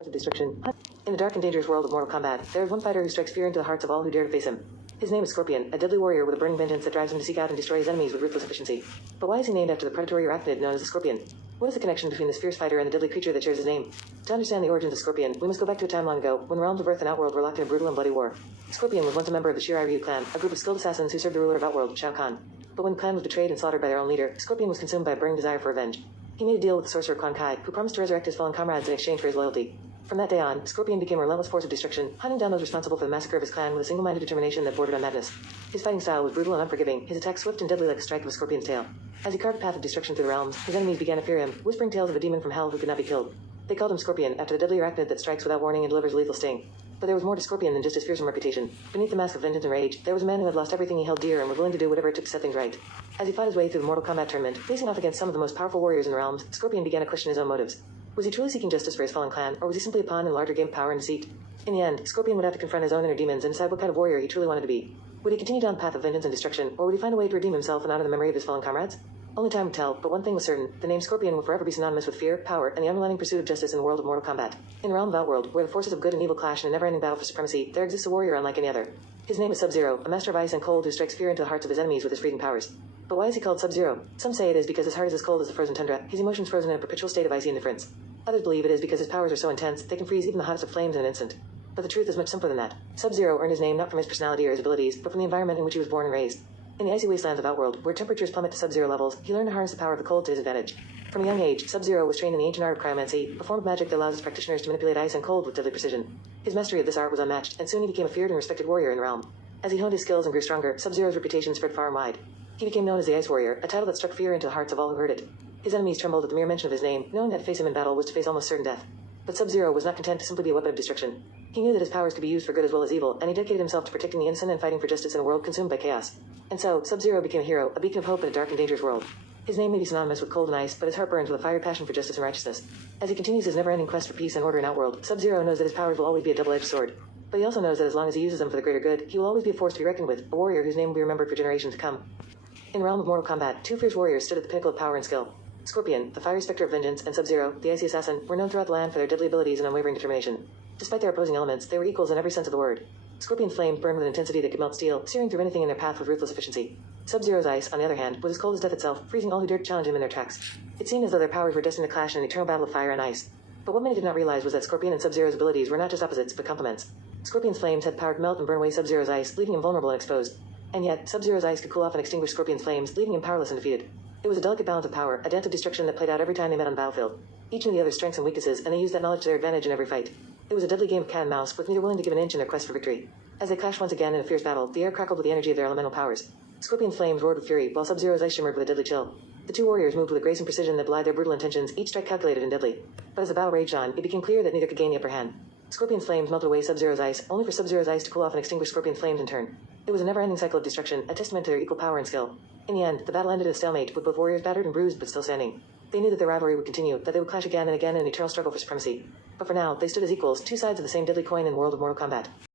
of destruction. In the dark and dangerous world of Mortal Kombat, there is one fighter who strikes fear into the hearts of all who dare to face him. His name is Scorpion, a deadly warrior with a burning vengeance that drives him to seek out and destroy his enemies with ruthless efficiency. But why is he named after the predatory arachnid known as the Scorpion? What is the connection between this fierce fighter and the deadly creature that shares his name? To understand the origins of Scorpion, we must go back to a time long ago, when realms of Earth and Outworld were locked in a brutal and bloody war. Scorpion was once a member of the Shirai Ryu clan, a group of skilled assassins who served the ruler of Outworld, Shao Kahn. But when the clan was betrayed and slaughtered by their own leader, Scorpion was consumed by a burning desire for revenge. He made a deal with the sorcerer Quan Kai, who promised to resurrect his fallen comrades in exchange for his loyalty. From that day on, Scorpion became a relentless force of destruction, hunting down those responsible for the massacre of his clan with a single-minded determination that bordered on madness. His fighting style was brutal and unforgiving, his attacks swift and deadly like a strike of a scorpion's tail. As he carved a path of destruction through the realms, his enemies began to fear him, whispering tales of a demon from hell who could not be killed. They called him Scorpion, after the deadly arachnid that strikes without warning and delivers a lethal sting. But there was more to Scorpion than just his fearsome reputation. Beneath the mask of vengeance and rage, there was a man who had lost everything he held dear and was willing to do whatever it took to set things right. As he fought his way through the Mortal Kombat tournament, facing off against some of the most powerful warriors in the realms, Scorpion began to question his own motives. Was he truly seeking justice for his fallen clan, or was he simply a pawn in a larger game of power and deceit? In the end, Scorpion would have to confront his own inner demons and decide what kind of warrior he truly wanted to be. Would he continue down the path of vengeance and destruction, or would he find a way to redeem himself and honor the memory of his fallen comrades? Only time would tell, but one thing was certain: the name Scorpion will forever be synonymous with fear, power, and the underlying pursuit of justice in the world of Mortal Kombat. In the realm of Outworld, where the forces of good and evil clash in a never-ending battle for supremacy, there exists a warrior unlike any other. His name is Sub-Zero, a master of ice and cold who strikes fear into the hearts of his enemies with his freezing powers. But why is he called Sub-Zero? Some say it is because his heart is as cold as the frozen tundra, his emotions frozen in a perpetual state of icy indifference. Others believe it is because his powers are so intense, they can freeze even the hottest of flames in an instant. But the truth is much simpler than that. Sub-Zero earned his name not from his personality or his abilities, but from the environment in which he was born and raised. In the icy wastelands of Outworld, where temperatures plummet to Sub-Zero levels, he learned to harness the power of the cold to his advantage. From a young age, Sub-Zero was trained in the ancient art of cryomancy, a form of magic that allows its practitioners to manipulate ice and cold with deadly precision. His mastery of this art was unmatched, and soon he became a feared and respected warrior in the realm. As he honed his skills and grew stronger, Sub-Zero's reputation spread far and wide. He became known as the Ice Warrior, a title that struck fear into the hearts of all who heard it. His enemies trembled at the mere mention of his name, knowing that to face him in battle was to face almost certain death. But Sub-Zero was not content to simply be a weapon of destruction. He knew that his powers could be used for good as well as evil, and he dedicated himself to protecting the innocent and fighting for justice in a world consumed by chaos. And so, Sub-Zero became a hero, a beacon of hope in a dark and dangerous world. His name may be synonymous with cold and ice, but his heart burns with a fiery passion for justice and righteousness. As he continues his never-ending quest for peace and order in Outworld, Sub-Zero knows that his powers will always be a double-edged sword. But he also knows that as long as he uses them for the greater good, he will always be a force to be reckoned with, a warrior whose name will be remembered for generations to come. In the realm of Mortal Kombat, two fierce warriors stood at the pinnacle of power and skill. Scorpion, the fiery specter of vengeance, and Sub-Zero, the icy assassin, were known throughout the land for their deadly abilities and unwavering determination. Despite their opposing elements, they were equals in every sense of the word. Scorpion's flames burned with an intensity that could melt steel, searing through anything in their path with ruthless efficiency. Sub-Zero's ice, on the other hand, was as cold as death itself, freezing all who dared to challenge him in their tracks. It seemed as though their powers were destined to clash in an eternal battle of fire and ice. But what many did not realize was that Scorpion and Sub-Zero's abilities were not just opposites, but complements. Scorpion's flames had the power to melt and burn away Sub-Zero's ice, leaving him vulnerable and exposed. And yet, Sub-Zero's ice could cool off and extinguish Scorpion's flames, leaving him powerless and defeated. It was a delicate balance of power, a dance of destruction that played out every time they met on the battlefield. Each knew the other's strengths and weaknesses, and they used that knowledge to their advantage in every fight. It was a deadly game of cat and mouse, with neither willing to give an inch in their quest for victory. As they clashed once again in a fierce battle, the air crackled with the energy of their elemental powers. Scorpion's flames roared with fury, while Sub-Zero's ice shimmered with a deadly chill. The two warriors moved with a grace and precision that belied their brutal intentions, each strike calculated and deadly. But as the battle raged on, it became clear that neither could gain the upper hand. Scorpion's flames melted away Sub-Zero's ice, only for Sub-Zero's ice to cool off and extinguish Scorpion's flames in turn. It was a never-ending cycle of destruction, a testament to their equal power and skill. In the end, the battle ended in a stalemate, with both warriors battered and bruised but still standing. They knew that their rivalry would continue, that they would clash again and again in an eternal struggle for supremacy. But for now, they stood as equals, two sides of the same deadly coin in the world of Mortal Kombat.